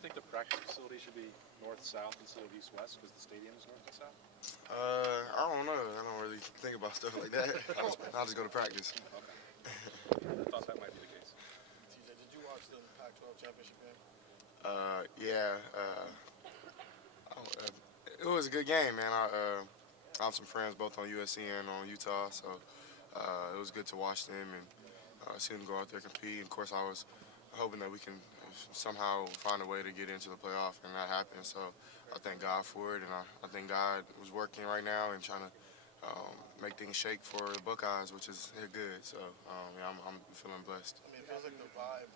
you think the practice facility should be north-south instead of east-west because the stadium is north and south? I don't know. I don't really think about stuff like that. I just go to practice. Okay. I thought that might be the case. TJ, did you watch the Pac-12 championship game? Yeah. It was a good game, man. I have some friends both on USC and on Utah, so it was good to watch them and see them go out there compete. Of course, I was hoping that we can somehow find a way to get into the playoff, and that happened. So I thank God for it, and I think God was working right now and trying to make things shake for the Buckeyes, which is good. So yeah, I'm feeling blessed. I mean, it feels like the vibe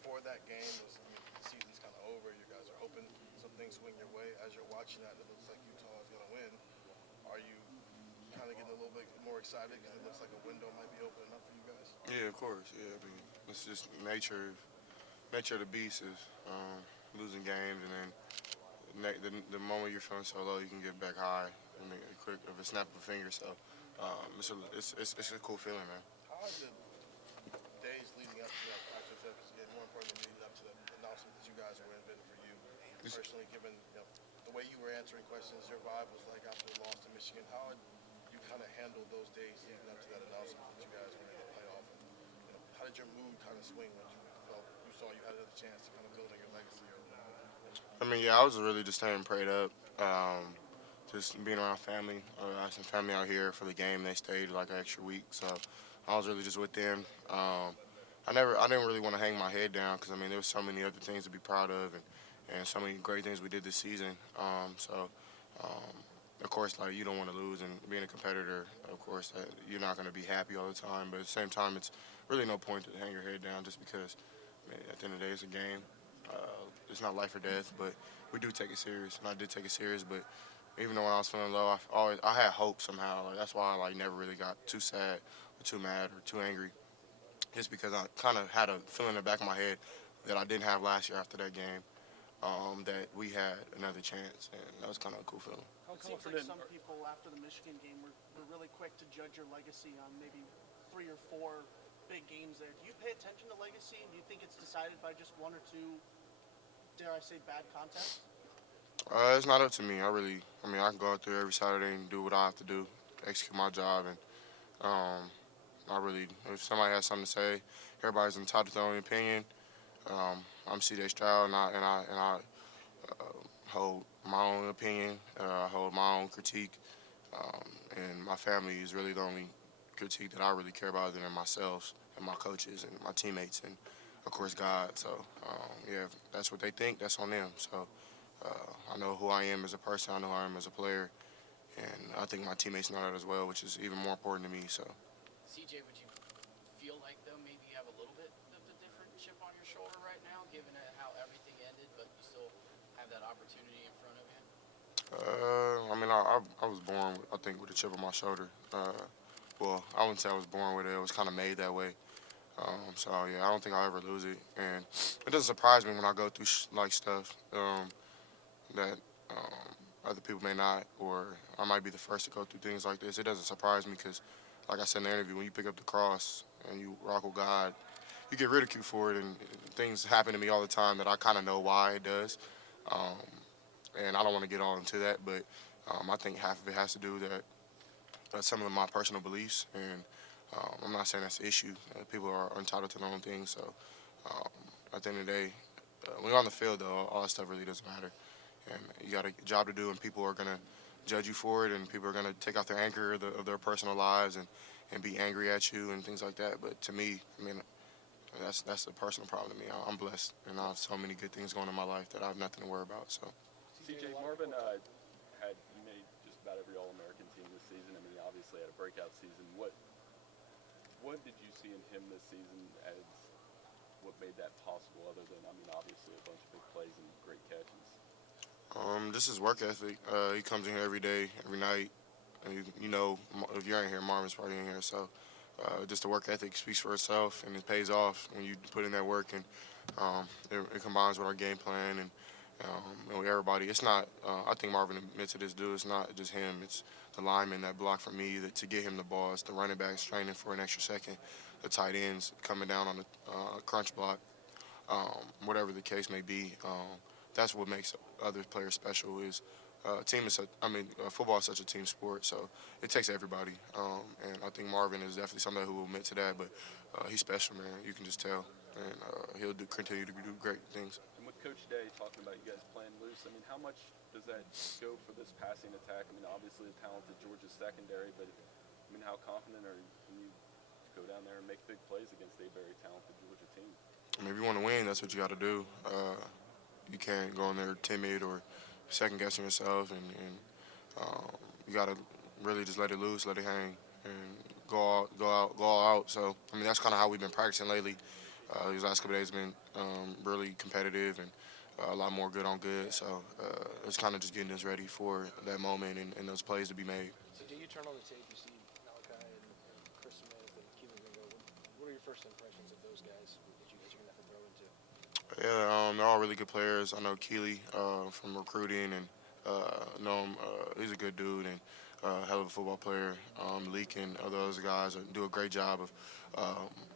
before that game was, I mean, the season's kind of over. You guys are hoping some things swing your way. As you're watching that, it looks like Utah is going to win. Are you kind of getting a little bit more excited because it looks like a window might be opening up for you guys? Yeah, of course. Yeah, I mean, it's just nature of the beast is losing games, and then the moment you're feeling so low, you can get back high in a quick of a snap of a finger. So it's a cool feeling, man. How are the days leading up to that Pac-12 championship game, more importantly, leading up to the announcement that you guys are in, been for you personally, given the way you were answering questions, your vibe was like after the loss to Michigan. How had you kind of handled those days leading up to that announcement that you guys were in the playoff? And how did your mood kind of swing when you felt you saw you had another chance to kind of build on your legacy? I mean, yeah, I was really just staying prayed up. Just being around family. I had some family out here for the game. They stayed like an extra week, so I was really just with them. I didn't really want to hang my head down because I mean there was so many other things to be proud of, and so many great things we did this season. Um, of course, like you don't want to lose, and being a competitor, of course, you're not going to be happy all the time. But at the same time, it's really no point to hang your head down just because. I mean, at the end of the day, it's a game. It's not life or death, but we do take it serious, and I did take it serious. But even though when I was feeling low, I had hope somehow. Like that's why I like never really got too sad or too mad or too angry, just because I kind of had a feeling in the back of my head that I didn't have last year after that game. That we had another chance, and that was kind of a cool feeling. It seems like some people after the Michigan game were really quick to judge your legacy on maybe 3 or 4 big games there. Do you pay attention to legacy, and do you think it's decided by just 1 or 2, dare I say, bad contests? It's not up to me. I mean, I can go out there every Saturday and do what I have to do, execute my job, and um, if somebody has something to say, everybody's entitled to their own opinion. I'm C.J. Stroud, and I hold my own opinion. I hold my own critique, and my family is really the only critique that I really care about other than myself and my coaches and my teammates and of course God. So yeah, if that's what they think. That's on them. So I know who I am as a person. I know who I am as a player, and I think my teammates know that as well, which is even more important to me. So. CJ, would you feel like though maybe you have a little bit of a different chip on your shoulder right now, given how everything ended, but you still have that opportunity in front of you? I mean, I was born, I think, with a chip on my shoulder. Well, I wouldn't say I was born with it. It was kind of made that way. So yeah, I don't think I'll ever lose it, and it doesn't surprise me when I go through like stuff that other people may not, or I might be the first to go through things like this. It doesn't surprise me because, like I said in the interview, when you pick up the cross and you rock with God, you get ridiculed for it, and things happen to me all the time that I kind of know why it does. Um, and I don't want to get all into that, but I think half of it has to do that some of my personal beliefs, and I'm not saying that's the issue. People are entitled to their own things, so um, at the end of the day, when you're on the field, though, all that stuff really doesn't matter, and you got a job to do, and people are gonna judge you for it, and people are gonna take out their anchor of their personal lives and be angry at you and things like that. But to me, I mean, that's a personal problem to me. I'm blessed, and I have so many good things going in my life that I have nothing to worry about. So. CJ Marvin he made just about every All-American team this season. I mean, he obviously had a breakout season. What did you see in him this season as what made that possible? Other than, I mean, obviously a bunch of big plays and great catches. This is work ethic. He comes in here every day, every night. And you know, if you're in here, Marvin's probably in here. So, just the work ethic speaks for itself, and it pays off when you put in that work. And it combines with our game plan and with everybody. It's not. I think Marvin admits to this, dude. It's not just him. It's the lineman that block for me to get him the ball. It's the running backs training for an extra second. The tight ends coming down on the crunch block. whatever the case may be. That's what makes other players special. Is team is such, I mean, football is such a team sport, so it takes everybody. And I think Marvin is definitely somebody who will admit to that. But he's special, man. You can just tell, and continue to do great things. And with Coach Day talking about you guys playing loose, I mean, how much does that go for this passing attack? I mean, obviously the talented Georgia secondary, but I mean, how confident are you when you go down there and make big plays against a very talented Georgia team? I mean, if you want to win, that's what you got to do. You can't go in there timid or second guessing yourself, and you got to really just let it loose, let it hang, and go all out. So I mean, that's kind of how we've been practicing lately. These last couple days have been really competitive and a lot more good on good. So it's kind of just getting us ready for that moment and those plays to be made. So do you turn on the tape, you see Malachi and Chris Smith and Keelan Ringo? What are your first impressions of those guys that you're going to have to throw into? Yeah, they're all really good players. I know Keely from recruiting and know him. He's a good dude and hell of a football player. Leak and those guys do a great job of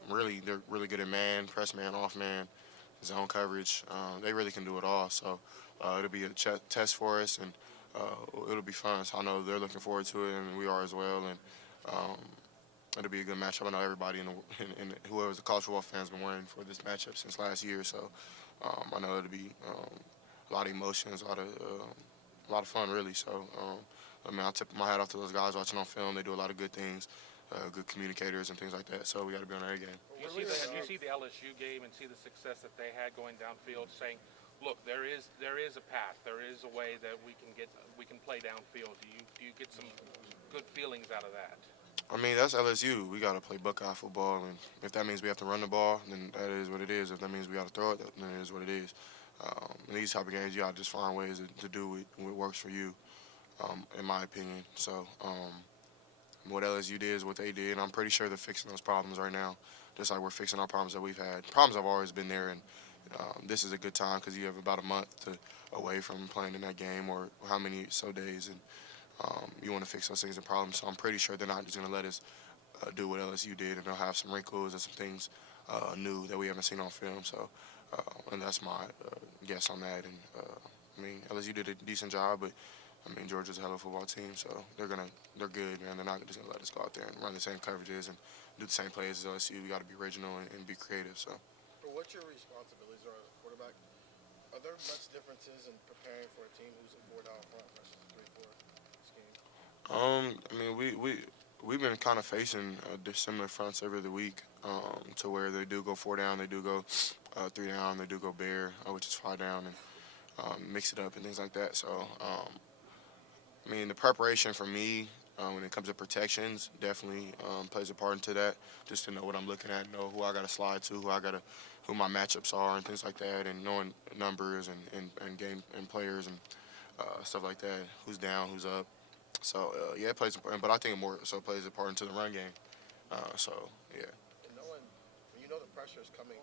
they're really good at man, press man, off man, zone coverage. They really can do it all. So it'll be a test for us, and it'll be fun. So I know they're looking forward to it, and we are as well. And it'll be a good matchup. I know everybody in whoever's the college football fans been waiting for this matchup since last year. So I know it'll be a lot of emotions, a lot of fun, really. So I mean, I tip my hat off to those guys watching on film. They do a lot of good things, good communicators and things like that. So we got to be on our game. You see the LSU game and see the success that they had going downfield, saying, "Look, there is a path. There is a way that we can play downfield." Do you get some good feelings out of that? I mean, that's LSU. We got to play Buckeye football, and if that means we have to run the ball, then that is what it is. If that means we got to throw it, then it is what it is. In these type of games, you got to just find ways to do what works for you, in my opinion. So what LSU did is what they did, and I'm pretty sure they're fixing those problems right now, just like we're fixing our problems that we've had. Problems have always been there, and this is a good time because you have about a month away from playing in that game or how many days, and you want to fix those things and problems. So I'm pretty sure they're not just going to let us do what LSU did, and they'll have some wrinkles and some things new that we haven't seen on film. So, and that's my guess on that. And I mean, LSU did a decent job, but I mean, Georgia's a hell of a football team, so they're good, man. They're not just gonna let us go out there and run the same coverages and do the same plays as LSU. We got to be original and be creative. So, For what your responsibilities are as a quarterback, are there much differences in preparing for a team who's a 4-down front versus a 3-4 scheme? I mean, we've been kind of facing similar fronts every other week, to where they do go 4 down, they do go 3 down, they do go bear, which is 5 down, and mix it up and things like that. So, I mean, the preparation for me when it comes to protections definitely plays a part into that. Just to know what I'm looking at, know who I got to slide to, who my matchups are, and things like that, and knowing numbers and game and players and stuff like that. Who's down, who's up. So yeah, it plays a part, but I think it more so plays a part into the run game. So yeah. And knowing, when you know the pressure is coming,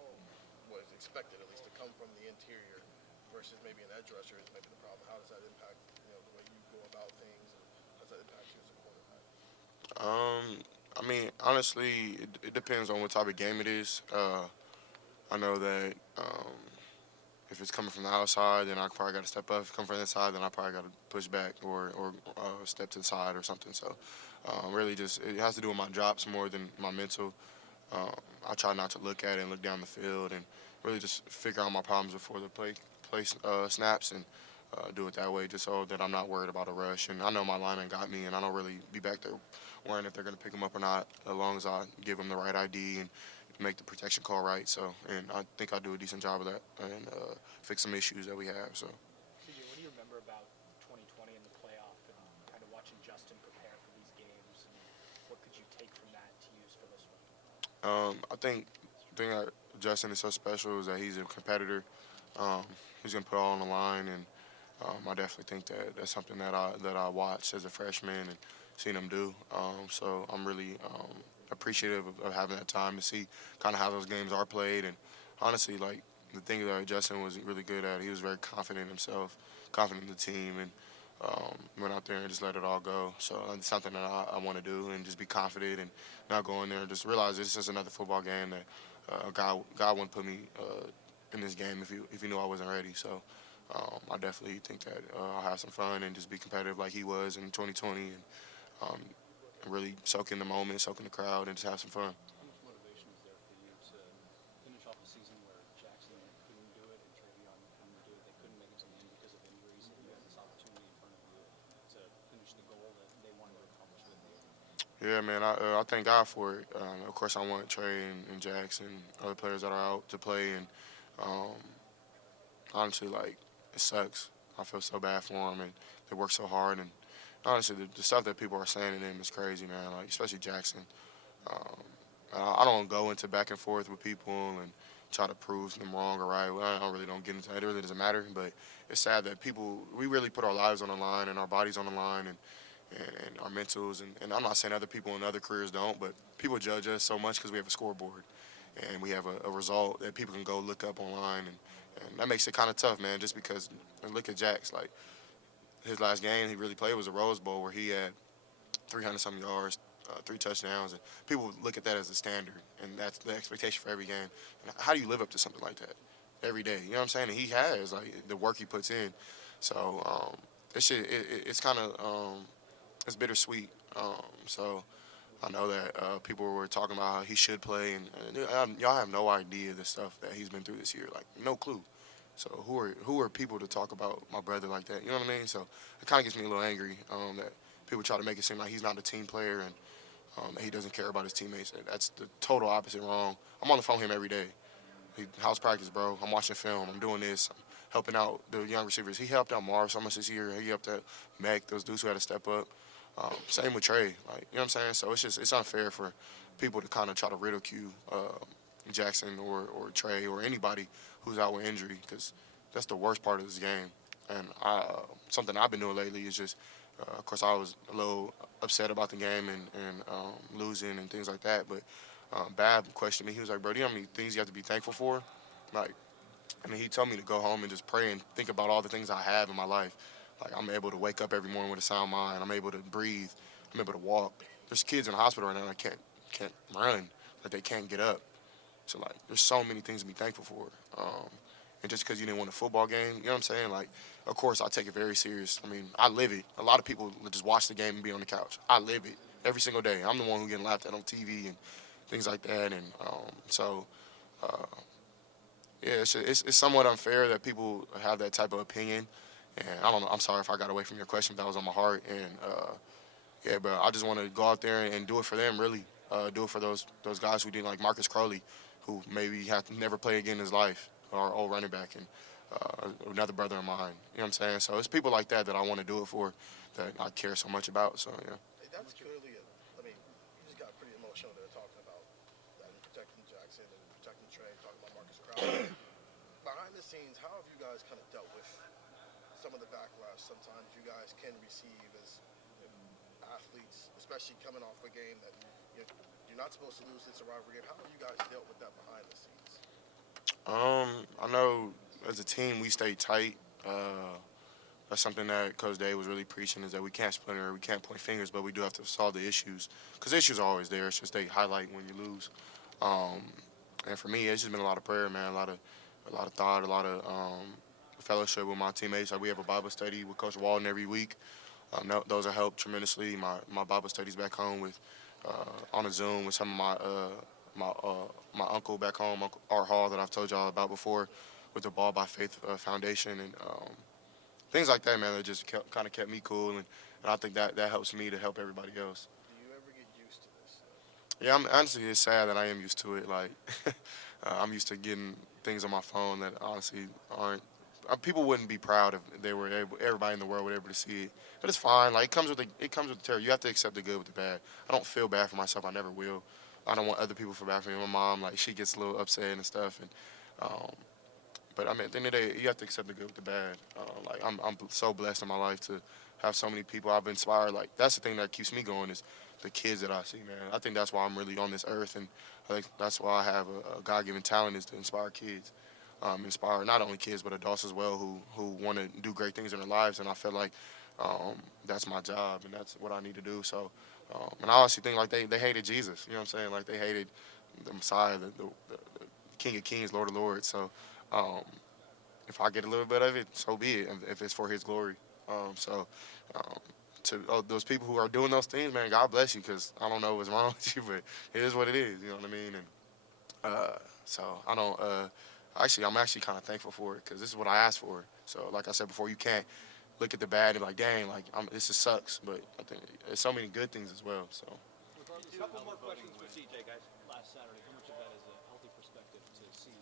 what is expected at least to come from the interior versus maybe an edge rusher is maybe the problem. How does that impact the way you go about things, and how does that impact you as a quarterback? I mean, honestly, it depends on what type of game it is. I know that if it's coming from the outside, then I probably got to step up. If it's coming from the inside, then I probably got to push back or step to the side or something. So really just it has to do with my drops more than my mental. I try not to look at it and look down the field and really just figure out my problems before the play snaps and do it that way just so that I'm not worried about a rush. And I know my lineman got me, and I don't really be back there worrying if they're going to pick him up or not as long as I give them the right ID and make the protection call right. So, and I think I do a decent job of that and fix some issues that we have. So. CJ, what do you remember about 2020 in the playoff and kind of watching Justin prepare for these games, and what could you take from that to use for this one? I think the thing that Justin is so special is that he's a competitor. He's gonna put all on the line, and I definitely think that that's something that I watched as a freshman and seen him do. So I'm really appreciative of having that time to see kind of how those games are played. And honestly, like the thing that Justin was really good at, he was very confident in himself, confident in the team, and went out there and just let it all go. So it's something that I want to do and just be confident and not go in there and just realize this is another football game that God wouldn't put me in this game if he knew I wasn't ready. So I definitely think that I'll have some fun and just be competitive like he was in 2020 and um, really soak in the moment, soak in the crowd, and just have some fun. How much motivation is there for you to finish off a season where Jackson couldn't do it and Travion couldn't do it? They couldn't make it to the end because of injuries, and you had this opportunity in front of you to finish the goal that they wanted to accomplish with you. Yeah, man, I thank God for it. Of course, I want Trey and Jackson, other players that are out to play, and um, honestly, like, it sucks. I feel so bad for them, and they work so hard, and honestly, the stuff that people are saying to them is crazy, man. Like, especially Jackson. Um, I don't go into back and forth with people and try to prove them wrong or right. Well, I really don't get into that. It really doesn't matter. But it's sad that we really put our lives on the line and our bodies on the line and our mentals. And I'm not saying other people in other careers don't, but people judge us so much because we have a scoreboard and we have a result that people can go look up online. And that makes it kind of tough, man, just because, and look at Jax. Like, his last game he really played was a Rose Bowl where he had 300-something yards, 3 touchdowns, and people look at that as the standard, and that's the expectation for every game. And how do you live up to something like that every day? You know what I'm saying? And he has, like, the work he puts in. So it's kind of it's bittersweet. So I know that people were talking about how he should play, and y'all have no idea the stuff that he's been through this year, like no clue. So who are people to talk about my brother like that? You know what I mean? So it kind of gets me a little angry that people try to make it seem like he's not a team player and that he doesn't care about his teammates. That's the total opposite wrong. I'm on the phone with him every day. House practice, bro. I'm watching film. I'm doing this. I'm helping out the young receivers. He helped out Marv so much this year. He helped out Mac, those dudes who had to step up. Same with Trey. Like, you know what I'm saying? So it's unfair for people to kind of try to ridicule Jackson or Trey or anybody who's out with injury because that's the worst part of this game. And something I've been doing lately is just, of course, I was a little upset about the game and losing and things like that. But Bab questioned me. He was like, bro, do you know how many things you have to be thankful for? Like, I mean, he told me to go home and just pray and think about all the things I have in my life. Like, I'm able to wake up every morning with a sound mind. I'm able to breathe. I'm able to walk. There's kids in the hospital right now that can't run. Like, they can't get up. So, like, there's so many things to be thankful for. And just because you didn't win a football game, you know what I'm saying? Like, of course, I take it very serious. I mean, I live it. A lot of people just watch the game and be on the couch. I live it every single day. I'm the one who getting laughed at on TV and things like that. And yeah, it's somewhat unfair that people have that type of opinion. And I don't know. I'm sorry if I got away from your question, but that was on my heart. And yeah, but I just want to go out there and do it for them, really. Do it for those guys who didn't, like Marcus Crowley, who maybe had to never play again in his life, our old running back, and another brother of mine. You know what I'm saying? So it's people like that I want to do it for, that I care so much about. So yeah. That's clearly, I mean, you just got pretty emotional there talking about that and protecting Jackson and protecting Trey, talking about Marcus Crowley. Behind the scenes, how have you guys kind of dealt with some of the backlash sometimes you guys can receive as athletes, especially coming off a game that you're not supposed to lose this rivalry game? How have you guys dealt with that behind the scenes? I know as a team we stay tight. That's something that Coach Day was really preaching, is that we can't splinter, we can't point fingers, but we do have to solve the issues. Because the issues are always there. It's just they highlight when you lose. And for me, it's just been a lot of prayer, man, a lot of thought, a lot of fellowship with my teammates. Like, we have a Bible study with Coach Walden every week. Those have helped tremendously. My Bible studies back home with on a Zoom with some of my uncle back home, Uncle Art Hall, that I've told y'all about before, with the Ball by Faith Foundation, and things like that, man. That just kind of kept me cool, and I think that helps me to help everybody else. Do you ever get used to this? Yeah, honestly, it's sad that I am used to it. Like, I'm used to getting things on my phone that honestly aren't. People wouldn't be proud if they were everybody in the world were able to see it. But it's fine. Like, it comes with the terror. You have to accept the good with the bad. I don't feel bad for myself. I never will. I don't want other people to feel bad for me. My mom, like, she gets a little upset and stuff. And but I mean, at the end of the day, you have to accept the good with the bad. Like, I'm so blessed in my life to have so many people I've inspired. Like, that's the thing that keeps me going, is the kids that I see, man. I think that's why I'm really on this earth, and I think that's why I have a God-given talent, is to inspire kids. Inspire not only kids but adults as well who want to do great things in their lives, and I feel like that's my job and that's what I need to do. So, and I honestly think, like, they hated Jesus. You know what I'm saying? Like, they hated the Messiah, the King of Kings, Lord of Lords. So Um, if I get a little bit of it, so be it. If it's for His glory. Um, to those people who are doing those things, man, God bless you, because I don't know what's wrong with you, but it is what it is. You know what I mean? And so I don't. I'm actually kind of thankful for it, because this is what I asked for. So, like I said before, you can't look at the bad and be like, dang, like this just sucks. But I think there's so many good things as well. So. A couple more questions for CJ, guys. Last Saturday, how much of that is a healthy perspective to see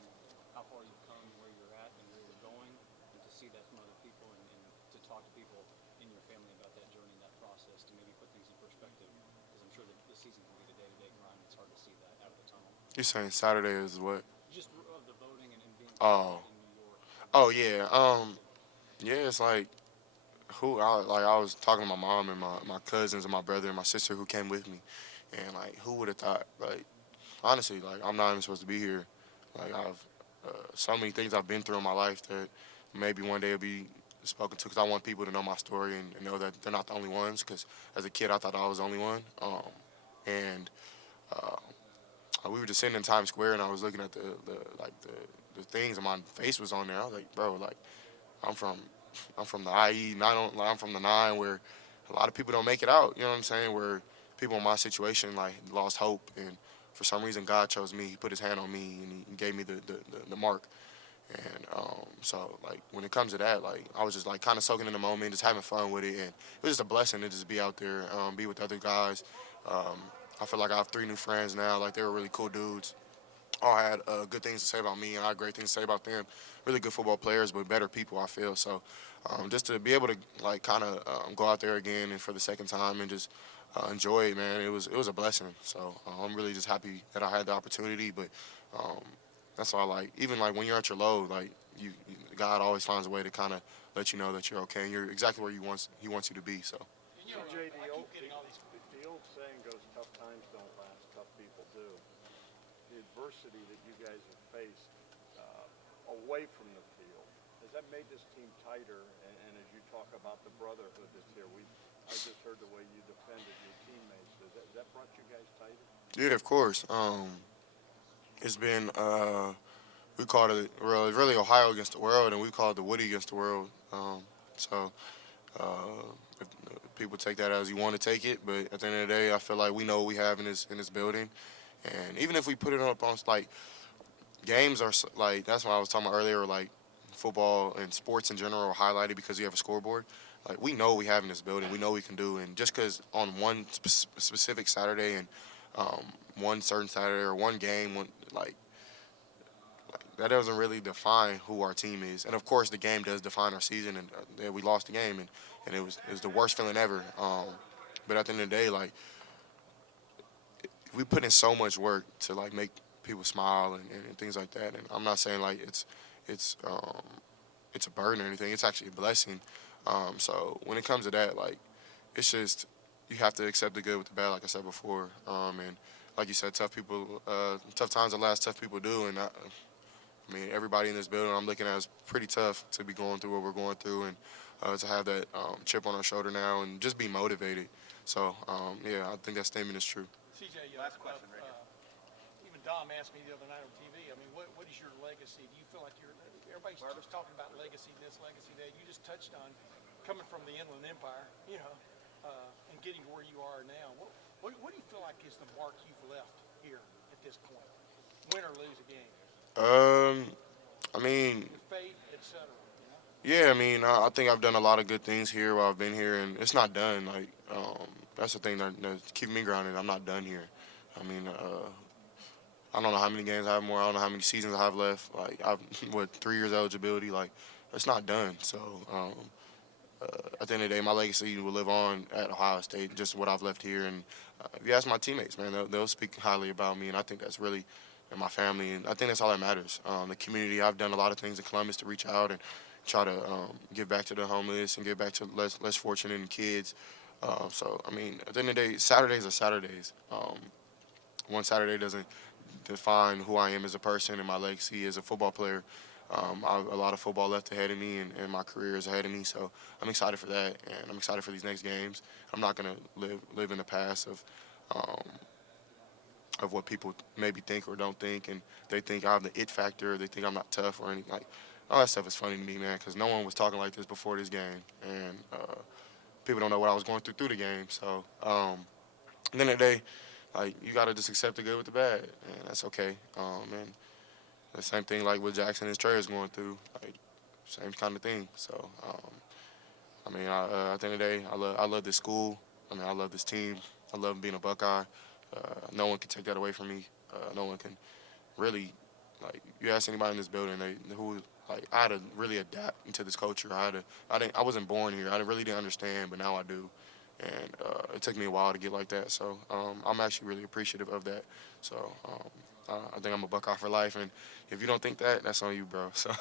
how far you've come, where you're at, and where you're going, and to see that from other people, and to talk to people in your family about that journey, that process, to maybe put things in perspective? Because I'm sure that the season can be the day-to-day grind. It's hard to see that out of the tunnel. You're saying Saturday is what? Just of the voting and being Oh. in New York. Oh yeah. Yeah, it's like I was talking to my mom and my cousins and my brother and my sister who came with me, and like who would have thought, like, honestly, like I'm not even supposed to be here. Like I've so many things I've been through in my life that maybe one day will be spoken to, because I want people to know my story and know that they're not the only ones. Because as a kid, I thought I was the only one. And uh, we were just sitting in Times Square, and I was looking at the things, and my face was on there. I was like, bro, like I'm from I'm from the IE, I'm from the 9, where a lot of people don't make it out. You know what I'm saying? Where people in my situation like lost hope, and for some reason God chose me. He put His hand on me, and He gave me the mark. And so like when it comes to that, like I was just like kind of soaking in the moment, just having fun with it, and it was just a blessing to just be out there, be with other guys. Um, I feel like I have 3 new friends now. Like they were really cool dudes. All had good things to say about me, and I had great things to say about them. Really good football players, but better people, I feel. So just to be able to like kind of go out there again and for the second time and just enjoy it, man, it was a blessing. So I'm really just happy that I had the opportunity. But um, that's all. Like even like when you're at your low, like God always finds a way to kind of let you know that you're okay and you're exactly where He wants you to be. So. CJ, the old saying goes, tough times don't last, tough people do. The adversity that you guys have faced away from the field, has that made this team tighter? And as you talk about the brotherhood that's here, I just heard the way you defended your teammates. Has that brought you guys tighter? Yeah, of course. It's been we called it really Ohio against the world, and we called it the Woody against the world. So if people take that as you want to take it, but at the end of the day, I feel like we know what we have in this building, and even if we put it up on like games are like that's what I was talking about earlier, like football and sports in general are highlighted because you have a scoreboard. Like we know what we have in this building, we know what we can do, and just because on one specific Saturday and one certain Saturday or one game, that doesn't really define who our team is. And of course, the game does define our season, and yeah, we lost the game, and it was the worst feeling ever. But at the end of the day, like we put in so much work to like make people smile and things like that. And I'm not saying like it's it's a burden or anything. It's actually a blessing. So when it comes to that, like it's just you have to accept the good with the bad, like I said before. And like you said, tough times at last, tough people do. And I mean, everybody in this building I'm looking at is pretty tough to be going through what we're going through, and to have that chip on our shoulder now and just be motivated. So yeah, I think that statement is true. CJ, last question, right here. Even Dom asked me the other night on TV. I mean, what is your legacy? Do you feel like everybody's just talking about legacy this, legacy that? You just touched on coming from the Inland Empire, and getting to where you are now. What do you feel like is the mark you've left here at this point? Win or lose a game? I mean, Your faith, etc. yeah, I mean, I think I've done a lot of good things here while I've been here, and it's not done. Like, that's the thing that's keeping me grounded. I'm not done here. I mean, I don't know how many games I have more. I don't know how many seasons I have left. Like, I've 3 years eligibility. Like, it's not done. So, at the end of the day, my legacy will live on at Ohio State. Just what I've left here, and if you ask my teammates, man, they'll speak highly about me, and I think that's really and my family, and I think that's all that matters. The community, I've done a lot of things in Columbus to reach out and try to give back to the homeless and give back to less fortunate and kids. So, I mean, at the end of the day, Saturdays are Saturdays. One Saturday doesn't define who I am as a person and my legacy as a football player. A lot of football left ahead of me, and my career is ahead of me. So I'm excited for that, and I'm excited for these next games. I'm not going to live in the past of of what people maybe think or don't think, and they think I have the it factor, they think I'm not tough or anything. Like, all that stuff is funny to me, man, because no one was talking like this before this game, and people don't know what I was going through the game. So, at the end of the day, like, you gotta just accept the good with the bad, and that's okay. And the same thing like what Jackson and Trey is going through, like, same kind of thing. So, I mean, at the end of the day, I love this school. I mean, I love this team. I love being a Buckeye. No one can take that away from me. No one can really, like, you ask anybody in this building, I had to really adapt into this culture. I wasn't born here. I really didn't understand, but now I do. And it took me a while to get like that. So I'm actually really appreciative of that. So I think I'm a Buckeye for life. And if you don't think that, that's on you, bro. So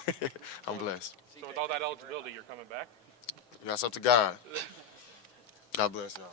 I'm blessed. So with all that eligibility, you're coming back? That's up to God. God bless y'all.